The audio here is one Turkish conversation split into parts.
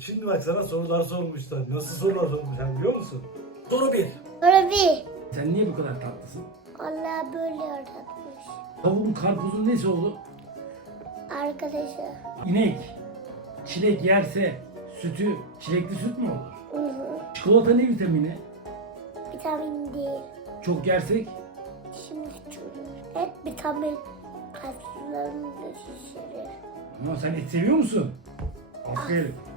Şimdi bak sana sorular sormuşlar. Nasıl sorular sormuşlar biliyor musun? Soru bir. Sonra bir. Sen niye bu kadar tatlısın? Allah böyle yaratmış. Tavuğun karpuzun nesi olur? Arkadaşı. İnek. Çilek yerse sütü çilekli süt mü olur? Hı hı. Çikolata ne vitamini? Vitamin değil. Çok yersek Şimdi çürür. Hep vitamin kaslarını şişirir. ama sen et seviyor musun? Aferin. Çok da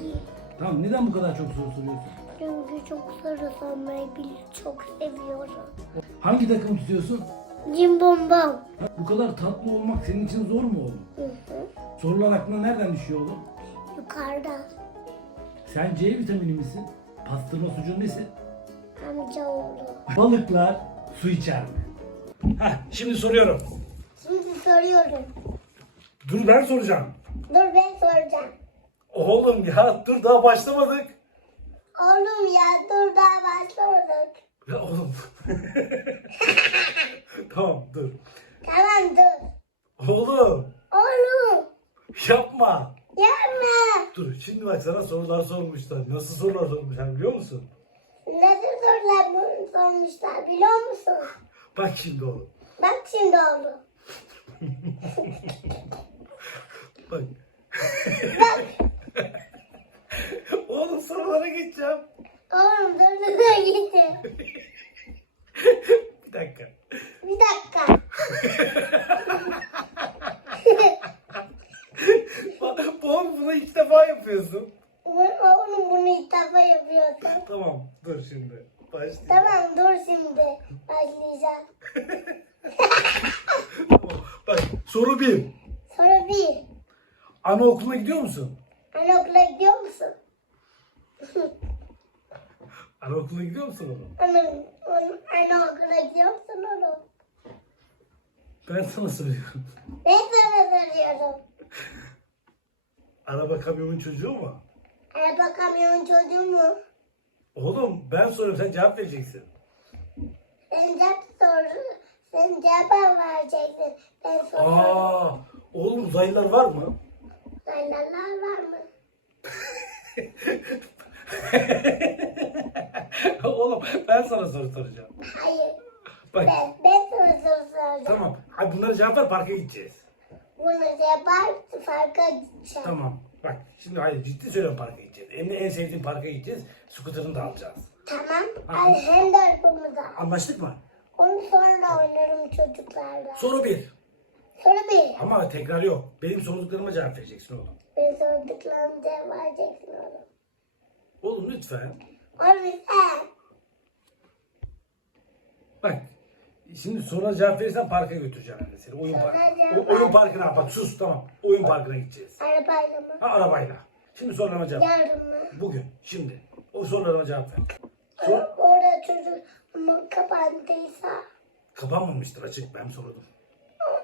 değil. Tamam neden bu kadar çok soru soruyorsun? Çünkü çok sarı sanmayı çok seviyorum. Hangi takım tutuyorsun? Cim bombom. Bu kadar tatlı olmak senin için zor mu oğlum? Hı hı. Sorular aklına nereden düşüyor oğlum? Yukarıda. Sen C vitamini misin? Pastırma sucuğun nesi? Amca oğlu. Balıklar su içer mi? Heh, şimdi soruyorum. Şimdi soruyorum. Dur ben soracağım. Dur ben soracağım. Oğlum ya dur daha başlamadık. Oğlum ya dur daha başlamadık. Ya oğlum. tamam dur. Tamam dur. Oğlum Oğlum yapma. yapma. Dur şimdi bak sana sorular sormuşlar. Nasıl sorular sormuşlar biliyor musun? Nasıl sorular sormuşlar biliyor musun? Bak şimdi oğlum. Bak şimdi oğlum. Bak. oğlum sorulara geçeceğim. Oğlum dur gitti. Bir dakika. Bir dakika. Oğlum bunu ilk defa yapıyorsun. Oğlum bunu ilk defa yapıyorsun. Tamam dur şimdi. Başlayalım. Tamam dur şimdi. Başlayacağım. Tamam. Bak soru bir. Sonra bir. Anaokuluna gidiyor musun? Anaokula gidiyor musun? Anaokuluna gidiyor musun oğlum? Ana, ana, anaokula gidiyor musun oğlum? Ben sana soruyorum. Ben sana soruyorum. Araba kamyonun çocuğu mu? Araba kamyonun çocuğu mu? Oğlum ben soruyorum sen cevap vereceksin. Sen cevap sor. Sen cevap vereceksin. Ben soruyorum. Aa, oğlum uzaylılar var mı? Sayılarlar var mı? oğlum ben sana soru soracağım. Hayır. Bak Ben, ben sana soru soracağım. tamam. Hadi bunları cevap ver parka gideceğiz. Bunu yapar farka gideceğim. Tamam. Bak şimdi hayır ciddi söylüyorum parka gideceğiz. En, en sevdiğim parka gideceğiz. Scooter'ını da alacağız. Tamam. Hadi hem de arkamızda. Anlaştık mı? Onu sonra oynarım çocuklarla. Soru bir. Sonra bir. Ama tekrar yok. Benim sorduklarıma cevap vereceksin oğlum. Ben sorduklarımı cevap vereceksin oğlum. Oğlum lütfen. Oğlum sen. Bak. Şimdi sonra cevap verirsen parka götüreceğim ben de seni. Oyun parkı. O- oyun parkına bak sus tamam. Oyun parkına gideceğiz. Arabayla mı? Ha arabayla. Şimdi sorularıma cevap ver. Yarın mı? Bugün, şimdi. O sorularıma cevap ver. Sor. Or- Orada çocuk ama kapandıysa Kapanmamıştır açık ben sordum.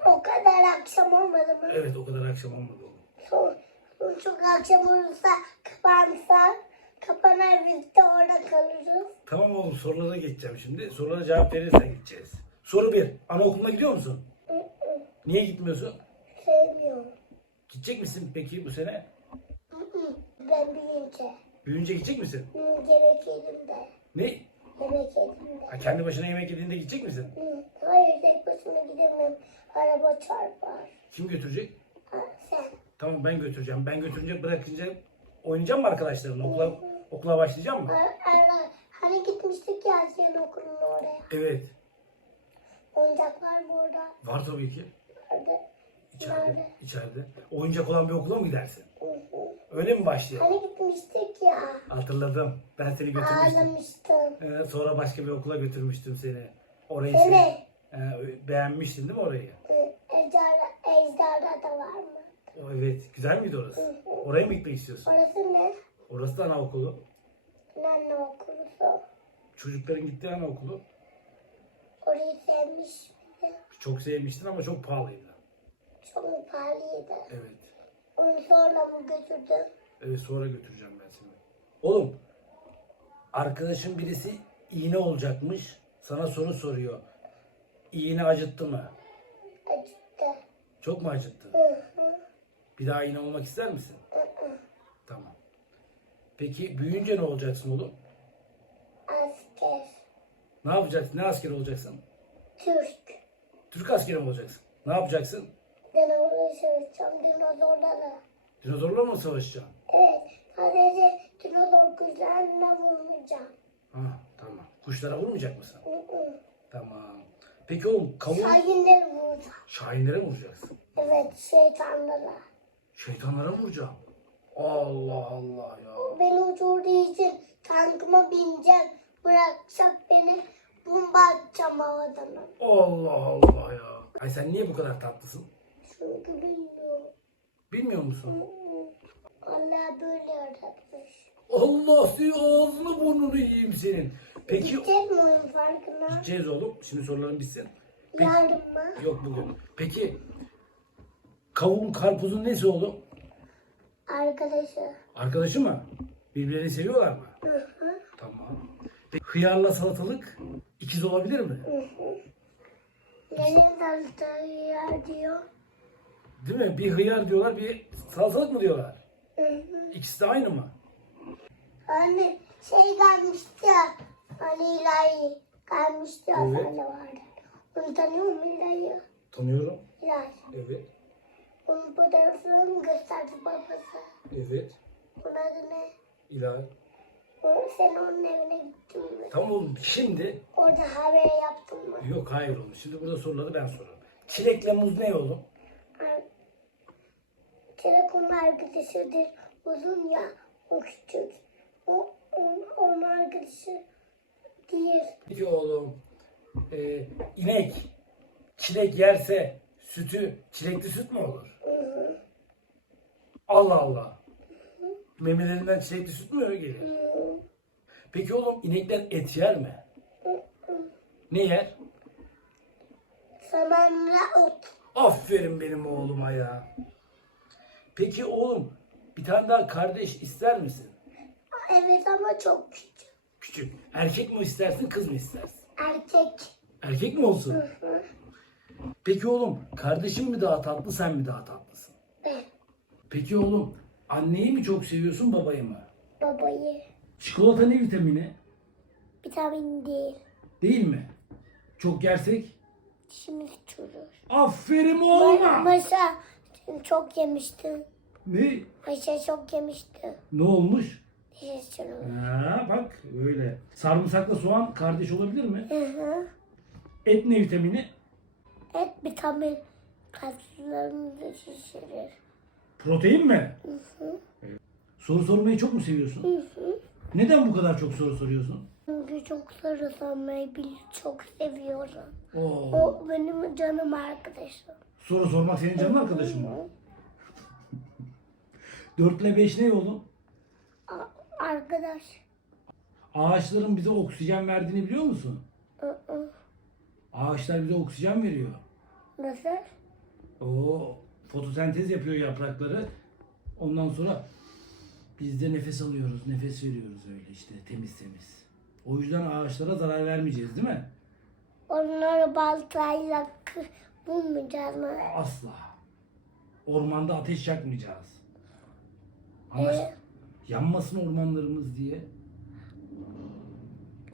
o- kadar akşam olmadı mı? Evet o kadar akşam olmadı oğlum. Son çok akşam olursa kapansa kapanar de orada kalırız. Tamam oğlum sorulara geçeceğim şimdi. Sorulara cevap verirsen gideceğiz. Soru bir. Anaokuluna gidiyor musun? Niye gitmiyorsun? Sevmiyorum. Gidecek misin peki bu sene? Ben büyüyünce. Büyüyünce gidecek misin? Hı, Yemek yedim de. Ne? Yemek yedim de. Ha, kendi başına yemek yediğinde gidecek misin? Hı, Hayır tek başıma gidemem. Araba çarpar. Kim götürecek? Ha, sen. Tamam ben götüreceğim. Ben götürünce bırakınca oynayacağım mı arkadaşlarımla? Okula, okula başlayacağım mı? Hani gitmiştik ya senin okulun oraya. Evet. Oyuncak var mı orada? Var tabii ki. Nerede? İçeride. Nerede? İçeride. Oyuncak olan bir okula mı gidersin? Hı hı. Öyle mi başlayalım? Hani gitmiştik ya. Hatırladım. Ben seni götürmüştüm. Ağlamıştım. Ee, sonra başka bir okula götürmüştüm seni. Orayı Seni. seni- Ee, beğenmiştin değil mi orayı? Hı, Ejderha, ejderha da var mı? O, evet. Güzel miydi orası? Oraya mı gitmek istiyorsun? Orası ne? Orası da anaokulu. Anne okulusu. Çocukların gittiği anaokulu. Orayı sevmiş miydi? Çok sevmiştin ama çok pahalıydı. Çok pahalıydı. Evet. Onu sonra mı götürdün? Evet sonra götüreceğim ben seni. Oğlum. Arkadaşın birisi iğne olacakmış. Sana soru soruyor. İğne acıttı mı? Acıttı. Çok mu acıttı? Hı hı. Bir daha iğne olmak ister misin? Hı hı. Peki büyüyünce ne olacaksın oğlum? Asker. Ne yapacaksın? Ne asker olacaksın? Türk. Türk askeri mi olacaksın? Ne yapacaksın? Dinozorları çalışacağım. Dinozorları. Dinozorlarla mı savaşacaksın? Evet. Sadece dinozor kuşlarına vurmayacağım. Ha, tamam. Kuşlara vurmayacak mısın? Hı hı. Tamam. Peki oğlum kavun Şahinleri vuracağım. şahinlere mi vuracaksın? Evet şeytanlara. Şeytanlara mı vuracaksın? Allah Allah ya. Beni uçurduğu için tankıma binecek. Bırakacak beni. Bomba atacağım havadan. Allah Allah ya. Ay sen niye bu kadar tatlısın? Çünkü bilmiyorum. Bilmiyor musun? Allah böyle yaratmış. Allah senin ağzını burnunu yiyeyim senin. Peki Gidecek mi farkına? gideceğiz oğlum. Şimdi soruların bitsin. Peki, Yarın mı? yok bugün. Peki kavun karpuzun nesi oğlum? Arkadaşı. Arkadaşı mı? Birbirlerini seviyorlar mı? Hı hı. Tamam. Peki, hıyarla salatalık ikiz olabilir mi? Nereye saltaya diyor? Değil mi? Bir hıyar diyorlar, bir salatalık mı diyorlar? Hı hı. İkisi de aynı mı? Hani şey gelmişti ya. Hani İlahi gelmişti ya. Evet. Sen de vardı. Onu tanıyor musun İlahi? Tanıyorum. İlahi. Evet. Onun fotoğrafını gösterdi babası. Evet. Onun adı ne? İlahi. O, sen onun evine gittin mi? Tamam oğlum şimdi Orada haber yaptın mı? yok hayır oğlum. Şimdi burada soruları ben sorarım. Çilekle muz ne oğlum? Ar- Telefonun arkadaşıdır. Uzun ya. O küçük. O, on, onun arkadaşı değil. Peki oğlum e, inek çilek yerse sütü çilekli süt mü olur? Allah Allah. Memelerinden çilekli süt mü gelir? Peki oğlum inekler et yer mi? Ne yer? Samanla ot. Aferin benim oğluma ya. Peki oğlum bir tane daha kardeş ister misin? Evet ama çok küçük. Küçük. Erkek mi istersin kız mı istersin? Erkek. Erkek mi olsun? Peki oğlum kardeşin mi daha tatlı sen mi daha tatlısın? Ben. Peki oğlum anneyi mi çok seviyorsun babayı mı? Babayı. Çikolata ne vitamini? Vitamin değil. Değil mi? Çok yersek? Dişimiz çürür. Aferin Ma- oğluma. Maşa çok yemiştin. Ne? Maşa çok yemişti. Ne olmuş? Dişi çürür. Ha bak öyle. Sarımsakla soğan kardeş olabilir mi? Hı hı. Et ne vitamini? Et vitamin kaslarımızı şişirir. Protein mi? Evet. Soru sormayı çok mu seviyorsun? Hı hı. Neden bu kadar çok soru soruyorsun? Çünkü çok soru sormayı bil çok seviyorum. Oo. O benim canım arkadaşım. Soru sormak senin canın arkadaşın mı? 4 ile 5 ne oğlum? A- arkadaş. Ağaçların bize oksijen verdiğini biliyor musun? Hı hı. Ağaçlar bize oksijen veriyor. Nasıl? O fotosentez yapıyor yaprakları. Ondan sonra biz de nefes alıyoruz, nefes veriyoruz öyle işte temiz temiz. O yüzden ağaçlara zarar vermeyeceğiz değil mi? Onları baltayla kı- bulmayacağız mı? Asla. Ormanda ateş yakmayacağız. Anlaştık. Ee? Yanmasın ormanlarımız diye.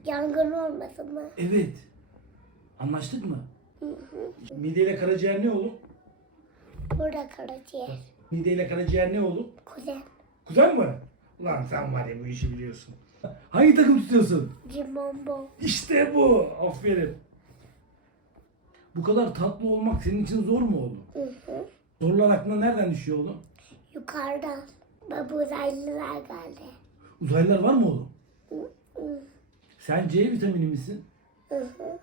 Yangın olmasın mı? Evet. Anlaştık mı? Mideyle karaciğer ne oğlum? Burada karaciğer. Mideyle karaciğer ne oğlum? Kuzen. Kuzen mi? Ulan sen var ya bu işi biliyorsun. Hangi takım tutuyorsun? Cimbombo. İşte bu. Aferin. Bu kadar tatlı olmak senin için zor mu oğlum? Hı hı. Sorular aklına nereden düşüyor oğlum? Yukarıdan. Baba uzaylılar geldi. Uzaylılar var mı oğlum? Hı Sen C vitamini misin? hı. hı.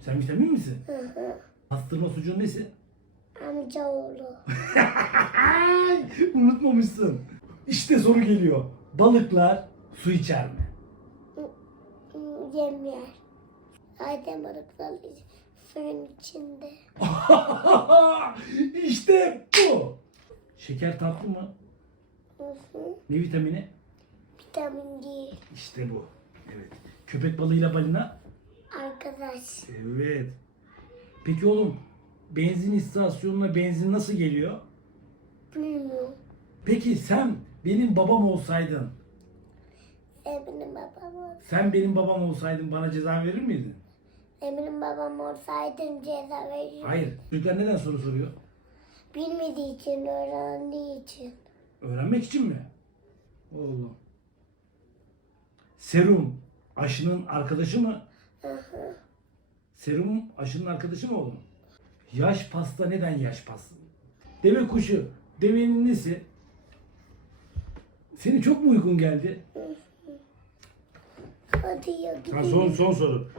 Sen vitamin misin? Hı hı. Pastırma sucuğun nesi? Amca oğlu. Ay, unutmamışsın. İşte soru geliyor. Balıklar su içer mi? Hı, Yemiyor. Zaten balıklar suyun içinde. işte bu. Şeker tatlı mı? Hı hı. Ne vitamini? Vitamin değil. İşte bu. Evet. Köpek balığıyla balina? Arkadaş. Evet. Peki oğlum benzin istasyonuna benzin nasıl geliyor? Bilmiyorum. Peki sen benim babam olsaydın Eminim babam olsaydı. Sen benim babam olsaydın bana ceza verir miydin? Eminim babam olsaydın ceza verirdim. Hayır. Çocuklar neden soru soruyor? Bilmediği için, öğrendiği için. Öğrenmek için mi? Oğlum. Serum aşının arkadaşı mı? Serum aşının arkadaşı mı oğlum? Yaş pasta neden yaş pasta? Deve kuşu. Devenin nesi? Seni çok mu uygun geldi? Hadi ya Ha, gidelim. son son soru.